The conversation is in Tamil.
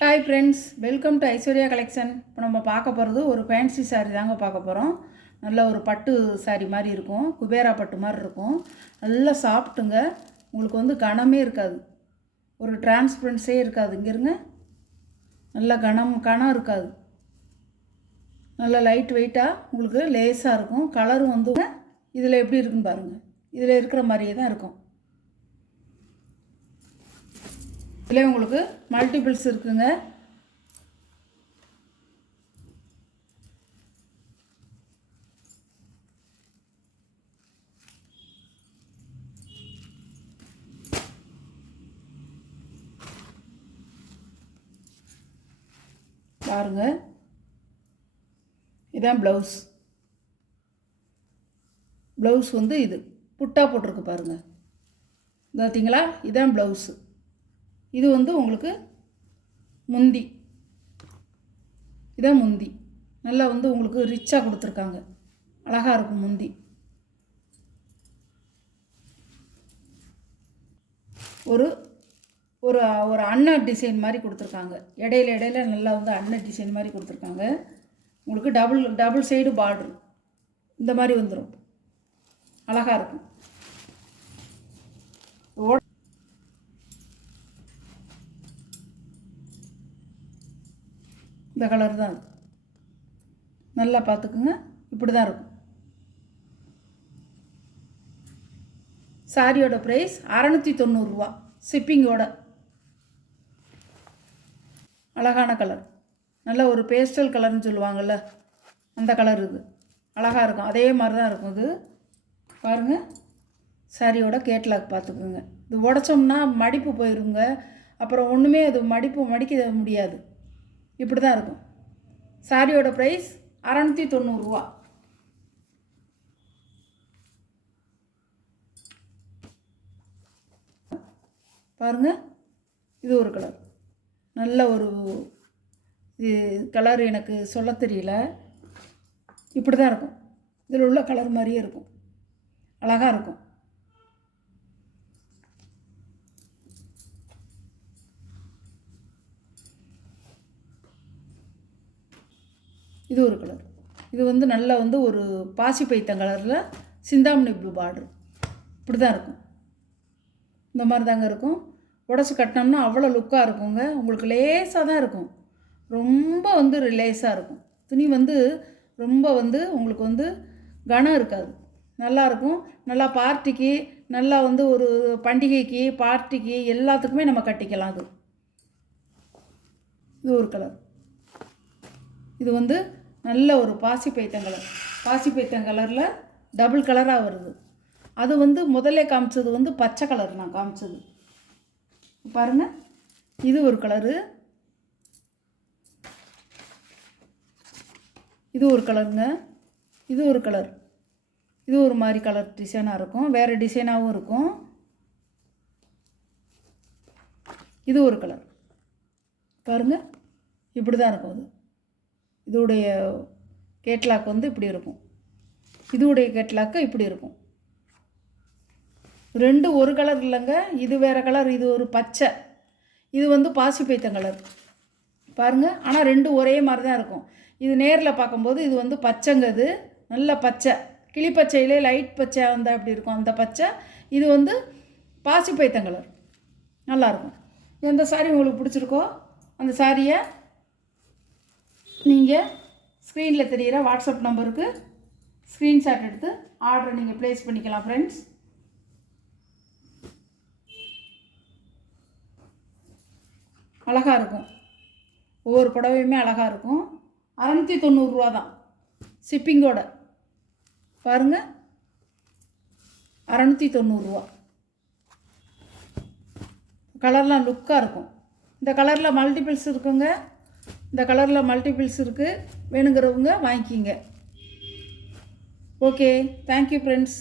Hi friends, welcome to Aishwarya collection. இப்போ நம்ம பார்க்க போகிறது ஒரு ஃபேன்சி சாரீ தாங்க பார்க்க போகிறோம். நல்ல ஒரு பட்டு சாரீ மாதிரி இருக்கும், குபேரா பட்டு மாதிரி இருக்கும். நல்லா சாப்பிட்டுங்க, உங்களுக்கு வந்து கனமே இருக்காது, ஒரு டிரான்ஸ்பரன்ஸே இருக்காது. இங்கே இருங்க, நல்ல கனம் இருக்காது, நல்ல லைட் வெயிட்டாக உங்களுக்கு லேஸாக இருக்கும். கலரும் வந்து இதில் எப்படி இருக்குன்னு பாருங்கள், இதில் இருக்கிற மாதிரியே தான் இருக்கும். இதில் உங்களுக்கு மல்டிபிள்ஸ் இருக்குங்க. பாருங்க, இதான் ப்ளவுஸ். ப்ளவுஸ் வந்து இது புட்டா போட்டிருக்கு பாருங்கள், பார்த்தீங்களா? இதான் ப்ளவுஸு. இது வந்து உங்களுக்கு முந்தி, இதான் முந்தி. நல்லா வந்து உங்களுக்கு ரிச்சாக கொடுத்துருக்காங்க, அழகாக இருக்கும் முந்தி. ஒரு ஒரு ஒரு அன்ன டிசைன் மாதிரி கொடுத்துருக்காங்க, இடையில நல்லா வந்து அன்ன டிசைன் மாதிரி கொடுத்துருக்காங்க. உங்களுக்கு டபுள் சைடு பார்டர் இந்த மாதிரி வந்துடும், அழகாக இருக்கும். இந்த கலர் தான் அது, நல்லா பார்த்துக்குங்க. இப்படி தான் இருக்கும். சாரியோட ப்ரைஸ் 690 ரூபா, ஷிப்பிங்கோட. அழகான கலர், நல்ல ஒரு பேஸ்டல் கலர்னு சொல்லுவாங்கள்ல, அந்த கலர் இது. அழகாக இருக்கும், அதே மாதிரி தான் இருக்கும் இது. பாருங்கள், சாரியோட கேட்லாக் பார்த்துக்குங்க. இது உடச்சோம்னா மடிப்பு போயிருங்க, அப்புறம் ஒன்றுமே அது மடிக்க முடியாது. இப்படி தான் இருக்கும். சாரியோட ப்ரைஸ் 690 ரூபா. பாருங்கள், இது ஒரு கலர், நல்ல ஒரு கலர், எனக்கு சொல்ல தெரியல. இப்படி தான் இருக்கும், இதில் உள்ள கலர் மாதிரியே இருக்கும், அழகாக இருக்கும். இது ஒரு கலர், இது வந்து நல்லா வந்து ஒரு பாசி பைத்தம் கலரில் சிந்தாமணி ப்ளூ பார்டர். இப்படி தான் இருக்கும், இந்த மாதிரி தாங்க இருக்கும். உடச்சி கட்டினோம்னா அவ்வளோ லுக்காக இருக்குங்க. உங்களுக்கு லேஸாக தான் இருக்கும், ரொம்ப வந்து லேஸாக இருக்கும். துணி வந்து ரொம்ப வந்து உங்களுக்கு வந்து கனம் இருக்காது, நல்லாயிருக்கும். நல்லா பார்ட்டிக்கு, நல்லா வந்து ஒரு பண்டிகைக்கு, பார்ட்டிக்கு எல்லாத்துக்குமே நம்ம கட்டிக்கலாம். அது இது ஒரு கலர், இது வந்து நல்ல ஒரு பாசி பைத்தம் கலரில் டபுள் கலராக வருது. அது வந்து முதல்ல காமிச்சது வந்து பச்சை கலர், நான் காமிச்சது பாருங்கள். இது ஒரு கலரு, இது ஒரு கலருங்க. இது ஒரு கலர், இது ஒரு மாதிரி கலர் டிசைனாக இருக்கும், வேறு டிசைனாகவும் இருக்கும். இது ஒரு கலர் பாருங்கள், இப்படி தான் இருக்கும். அது இதோடைய கேட்லாக் வந்து இப்படி இருக்கும், இதோடைய கேட்லாக்கு இப்படி இருக்கும். ரெண்டு ஒரு கலர் இல்லைங்க, இது வேறு கலர், இது ஒரு பச்சை, இது வந்து பாசி பைத்தம் கலர் பாருங்கள். ஆனால் ரெண்டு ஒரே மாதிரி தான் இருக்கும். இது நேரில் பார்க்கும்போது இது வந்து பச்சைங்க, இது நல்ல பச்சை, கிளி பச்சையிலே லைட் பச்சை வந்தால் அப்படி இருக்கும் அந்த பச்சை. இது வந்து பாசி பைத்தம் கலர், நல்லாயிருக்கும். எந்த சாரி உங்களுக்கு பிடிச்சிருக்கோ அந்த சாரியை நீங்கள் ஸ்க்ரீனில் தெரிகிற வாட்ஸ்அப் நம்பருக்கு ஸ்க்ரீன்ஷாட் எடுத்து ஆர்டரை நீங்கள் ப்ளேஸ் பண்ணிக்கலாம் ஃப்ரெண்ட்ஸ். அழகாக இருக்கும், ஒவ்வொரு புடவையுமே அழகாக இருக்கும். 690 ரூபா தான் ஷிப்பிங்கோட. பாருங்கள், 690 ரூபா. கலர்லாம் லுக்காக இருக்கும். இந்த கலரில் மல்டிபிள்ஸ் இருக்குங்க, இந்த கலரில் மல்டிபிள்ஸ் இருக்குது, வேணுங்கிறவங்க வாங்கிக்கிங்க. Okay, thank you friends.